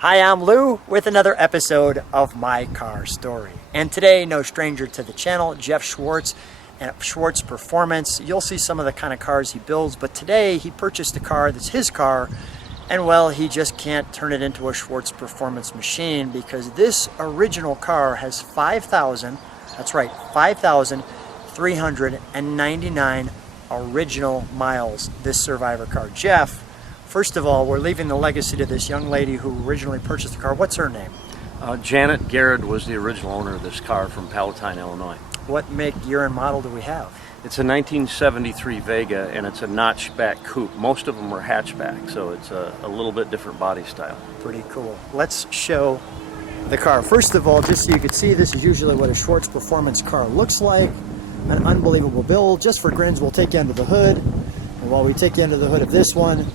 Hi, I'm Lou with another episode of My Car Story. And today, no stranger to the channel, Jeff Schwartz and Schwartz Performance. You'll see some of the kind of cars he builds, but today he purchased a car that's his car, and well, he just can't turn it into a Schwartz Performance machine because this original car has 5,399 original miles, this Survivor car. Jeff, first of all, we're leaving the legacy to this young lady who originally purchased the car. What's her name? Janet Garrod was the original owner of this car from Palatine, Illinois. What make, year, and model do we have? It's a 1973 Vega, and it's a notchback coupe. Most of them were hatchback, so it's a little bit different body style. Pretty cool. Let's show the car. First of all, just so you can see, this is usually what a Schwartz Performance car looks like. An unbelievable build. Just for grins, we'll take you under the hood. And while we take you under the hood of this one,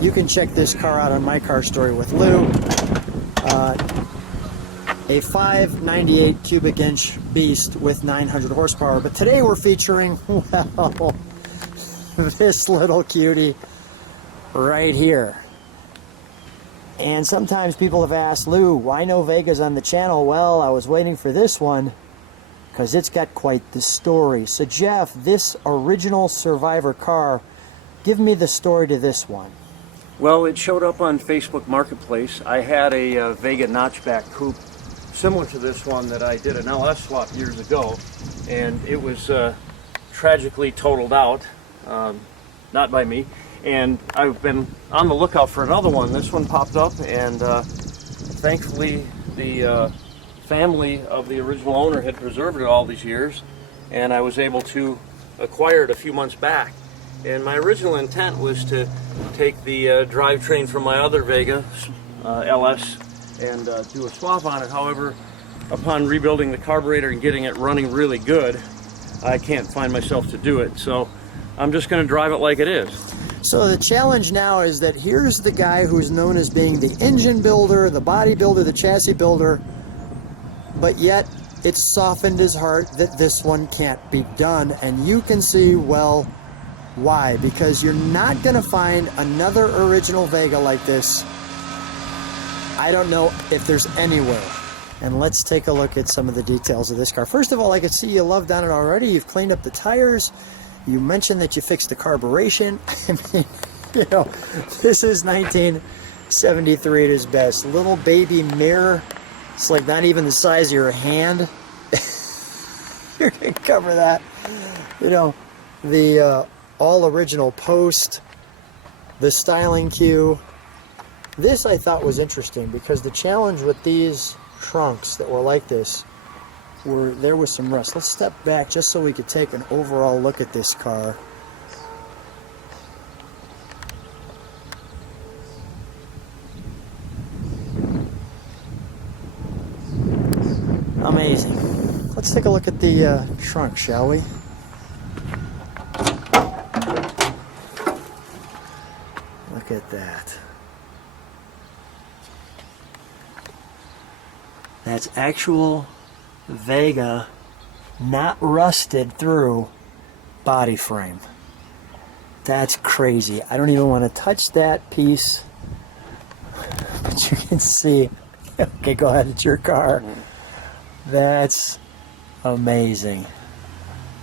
you can check this car out on My Car Story with Lou. A 598 cubic inch beast with 900 horsepower. But today we're featuring, well, this little cutie right here. And sometimes people have asked, Lou, why no Vegas on the channel? Well, I was waiting for this one because it's got quite the story. So Jeff, this original Survivor car, give me the story to this one. Well, it showed up on Facebook Marketplace. I had a Vega Notchback coupe similar to this one that I did an LS swap years ago, and it was tragically totaled out, not by me, and I've been on the lookout for another one. This one popped up, and thankfully the family of the original owner had preserved it all these years, and I was able to acquire it a few months back. And my original intent was to take the drivetrain from my other Vega LS and do a swap on it. However, upon rebuilding the carburetor and getting it running really good, I can't find myself to do it. So I'm just going to drive it like it is. So the challenge now is that here's the guy who's known as being the engine builder, the body builder, the chassis builder, but yet it's softened his heart that this one can't be done. And you can see, well, why? Because you're not going to find another original Vega like this. I don't know if there's anywhere. And let's take a look at some of the details of this car. First of all, I can see you loved on it already. You've cleaned up the tires. You mentioned that you fixed the carburation. I mean, you know, this is 1973 at its best. Little baby mirror. It's like not even the size of your hand. You're going to cover that. You know, the all original post, the styling cue. This I thought was interesting because the challenge with these trunks that were like this were there was some rust. Let's step back just so we could take an overall look at this car. Amazing. Let's take a look at the trunk, shall we? Look at that. That's actual Vega, not rusted through body frame. That's crazy. I don't even want to touch that piece. But you can see. Okay, go ahead. It's your car. That's amazing.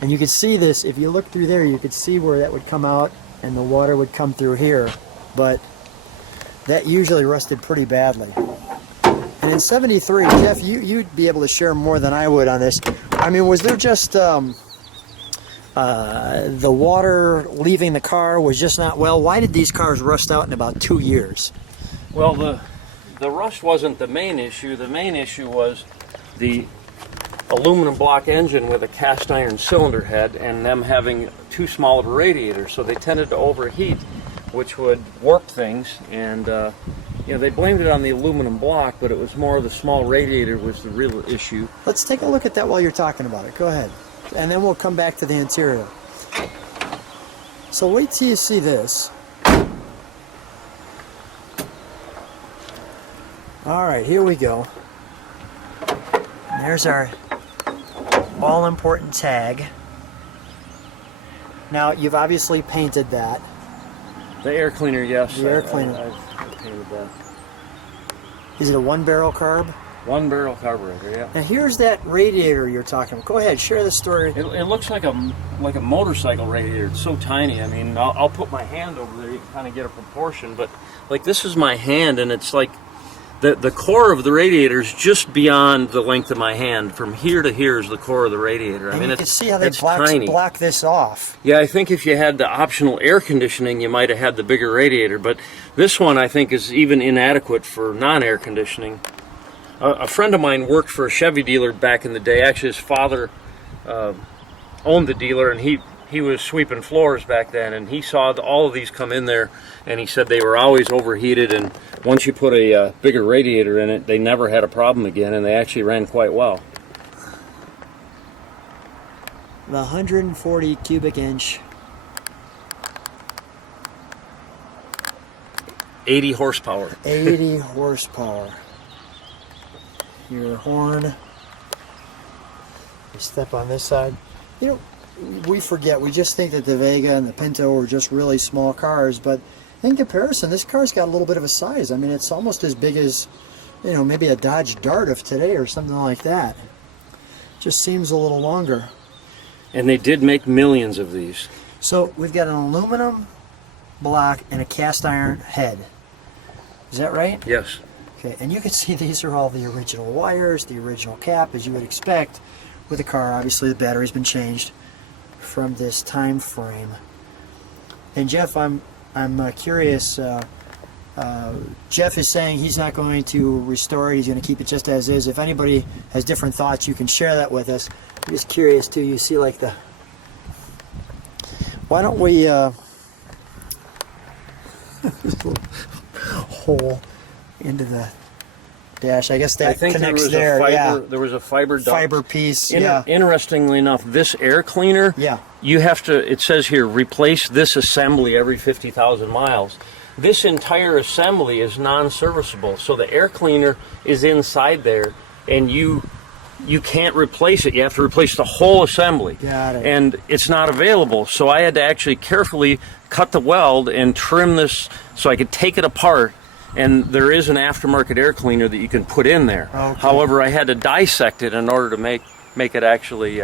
And you can see this. If you look through there, you could see where that would come out and the water would come through here. But that usually rusted pretty badly. And in 73, Jeff, you'd be able to share more than I would on this. I mean, was there just the water leaving the car was just not well? Why did these cars rust out in about 2 years? Well, the rust wasn't the main issue. The main issue was the aluminum block engine with a cast iron cylinder head and them having too small of a radiator, so they tended to overheat, which would warp things. And you know, they blamed it on the aluminum block, but it was more the small radiator was the real issue. Let's take a look at that while you're talking about it. Go ahead. And then we'll come back to the interior. So wait till you see this. All right, here we go. And there's our all-important tag. Now, you've obviously painted that. The air cleaner, yes. The air cleaner. I've painted that. Is it a 1-barrel carb? 1-barrel carburetor, yeah. Now here's that radiator you're talking about. Go ahead, share the story. It looks like a motorcycle radiator. It's so tiny. I mean, I'll put my hand over there. You can kind of get a proportion. But like this is my hand, and it's like the core of the radiator is just beyond the length of my hand. From here to here is the core of the radiator. And you can see how they block this off. Yeah, I think if you had the optional air conditioning, you might have had the bigger radiator. But this one, I think, is even inadequate for non-air conditioning. A friend of mine worked for a Chevy dealer back in the day. Actually, his father owned the dealer, and he was sweeping floors back then, and he saw all of these come in there, and he said they were always overheated, and once you put a bigger radiator in it, they never had a problem again, and they actually ran quite well. The 140 cubic inch. 80 horsepower. 80 horsepower. Your horn. You step on this side. You know, we forget. We just think that the Vega and the Pinto are just really small cars, but in comparison, this car's got a little bit of a size. I mean, it's almost as big as, you know, maybe a Dodge Dart of today or something like that. Just seems a little longer. And they did make millions of these. So we've got an aluminum block and a cast iron head. Is that right? Yes. Okay, and you can see these are all the original wires, the original cap, as you would expect with a car. Obviously, the battery's been changed from this time frame. And Jeff, I'm curious. Jeff is saying he's not going to restore it. He's going to keep it just as is. If anybody has different thoughts, you can share that with us. I'm just curious too. You see, like the. Why don't we? Hole into the dash. I guess that connects there. There was a fiber duct. Fiber piece. Yeah. Interestingly enough, this air cleaner. Yeah. You have to. It says here, replace this assembly every 50,000 miles. This entire assembly is non-serviceable, so the air cleaner is inside there, and you can't replace it. You have to replace the whole assembly. Got it. And it's not available, so I had to actually carefully cut the weld and trim this so I could take it apart. And there is an aftermarket air cleaner that you can put in there. Okay. However, I had to dissect it in order to make it actually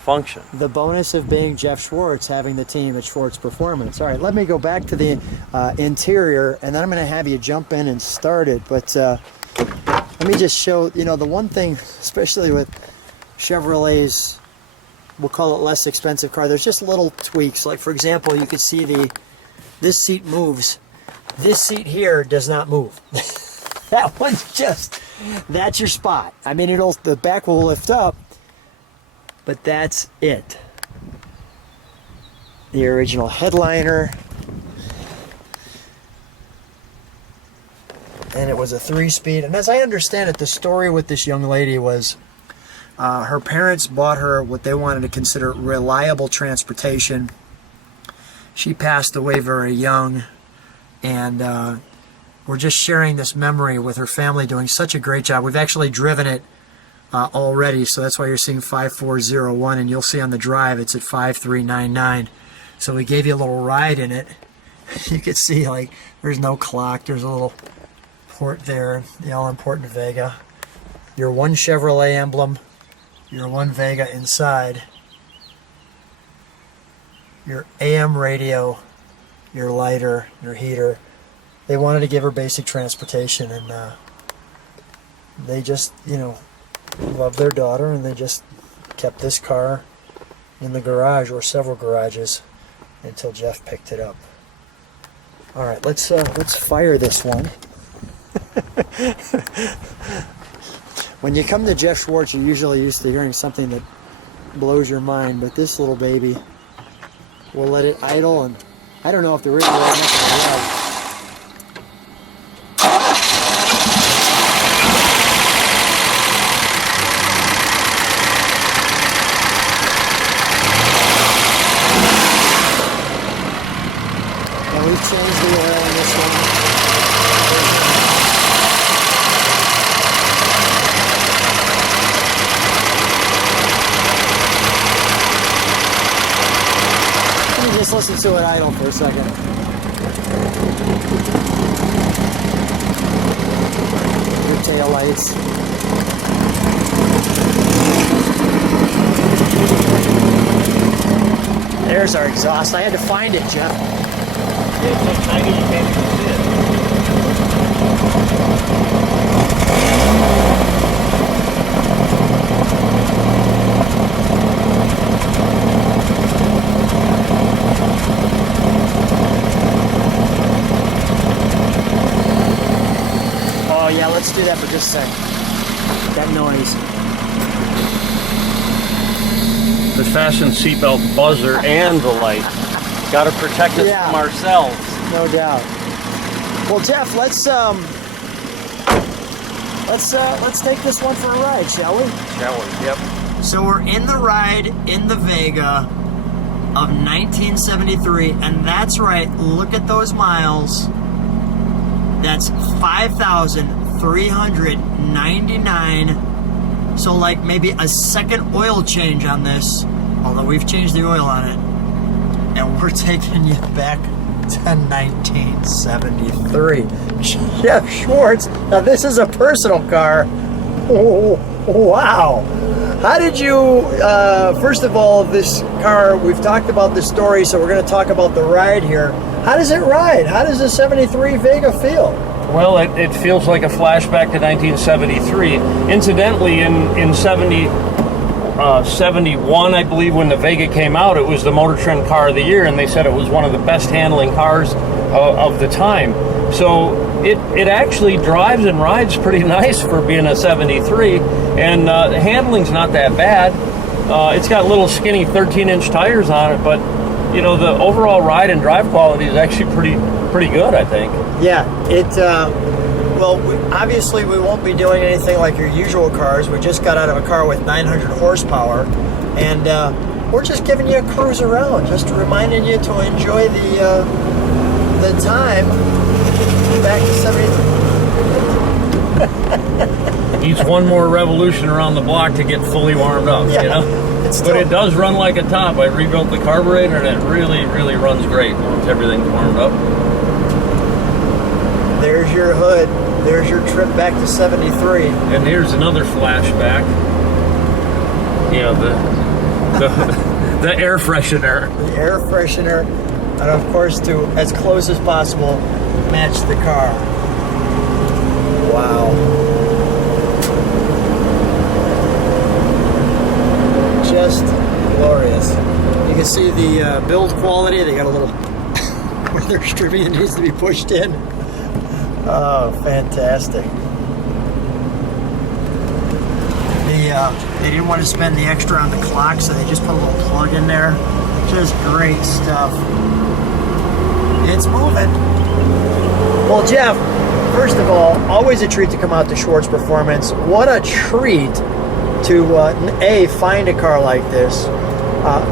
function. The bonus of being Jeff Schwartz, having the team at Schwartz Performance. All right, let me go back to the interior, and then I'm going to have you jump in and start it. But let me just show, you know, the one thing, especially with Chevrolets, we'll call it less expensive car, there's just little tweaks. Like, for example, you could see this seat moves. This seat here does not move. That one's just, that's your spot. I mean, the back will lift up, but that's it. The original headliner. And it was a 3-speed. And as I understand it, the story with this young lady was her parents bought her what they wanted to consider reliable transportation. She passed away very young. And we're just sharing this memory with her family, doing such a great job. We've actually driven it already, so that's why you're seeing 5401, and you'll see on the drive it's at 5399. So we gave you a little ride in it. You can see, like, there's no clock. There's a little port there, the all-important Vega. Your one Chevrolet emblem, your one Vega inside, your AM radio, your lighter, your heater. They wanted to give her basic transportation, and they just, you know, loved their daughter, and they just kept this car in the garage, or several garages, until Jeff picked it up. All right, let's fire this one. When you come to Jeff Schwartz, you're usually used to hearing something that blows your mind, but this little baby, we'll let it idle, and I don't know if there is right next to the garage. And we've changed the oil on this one. Just listen to it idle for a second. taillights. There's our exhaust. I had to find it, Jeff. It's so tiny you can't even see it. Oh yeah, let's do that for just a second. That noise. The fasten seatbelt buzzer and the light. Got to protect us Yeah. from ourselves. No doubt. Well, Jeff, let's take this one for a ride, shall we? Shall we? Yep. So we're in the ride in the Vega of 1973, and that's right. Look at those miles. That's 5,399. So like maybe a second oil change on this, although we've changed the oil on it. And we're taking you back to 1973. Jeff Schwartz. Now this is a personal car. Oh, wow. How did you, first of all, this car, we've talked about the story, so we're going to talk about the ride here. How does it ride? How does the 73 Vega feel? Well, it feels like a flashback to 1973. Incidentally, in 71, I believe, when the Vega came out, it was the Motor Trend Car of the Year, and they said it was one of the best handling cars of the time. So it actually drives and rides pretty nice for being a 73, and the handling's not that bad. It's got little skinny 13-inch tires on it, but you know, the overall ride and drive quality is actually pretty good, I think. Yeah, well, obviously we won't be doing anything like your usual cars. We just got out of a car with 900 horsepower, and we're just giving you a cruise around, just reminding you to enjoy the time back to 73. Needs one more revolution around the block to get fully warmed up, Yeah, you know? But it does run like a top. I rebuilt the carburetor, and it really, really runs great once everything's warmed up. There's your hood. There's your trip back to 73. And here's another flashback. You know, the air freshener. The air freshener, and of course, to as close as possible, match the car. Wow. Just glorious. You can see the build quality. They got a little where their stripping that needs to be pushed in. Oh, fantastic. They didn't want to spend the extra on the clock, so they just put a little plug in there. Just great stuff. It's moving. Well, Jeff, first of all, always a treat to come out to Schwartz Performance. What a treat to A, find a car like this,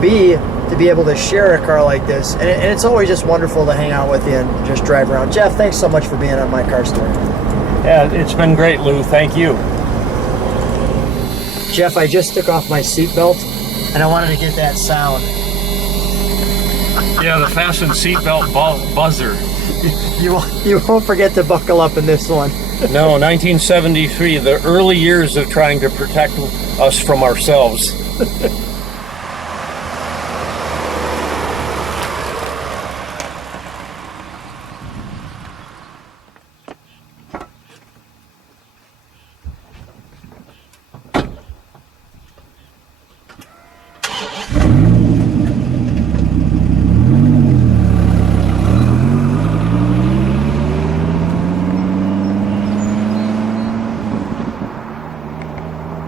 B, to be able to share a car like this, and it's always just wonderful to hang out with you and just drive around. Jeff, thanks so much for being on My Car Story. Yeah, it's been great, Lou. Thank you. Jeff, I just took off my seatbelt, and I wanted to get that sound. Yeah, the fasten seatbelt buzzer. You won't forget to buckle up in this one. No, 1973, the early years of trying to protect us from ourselves.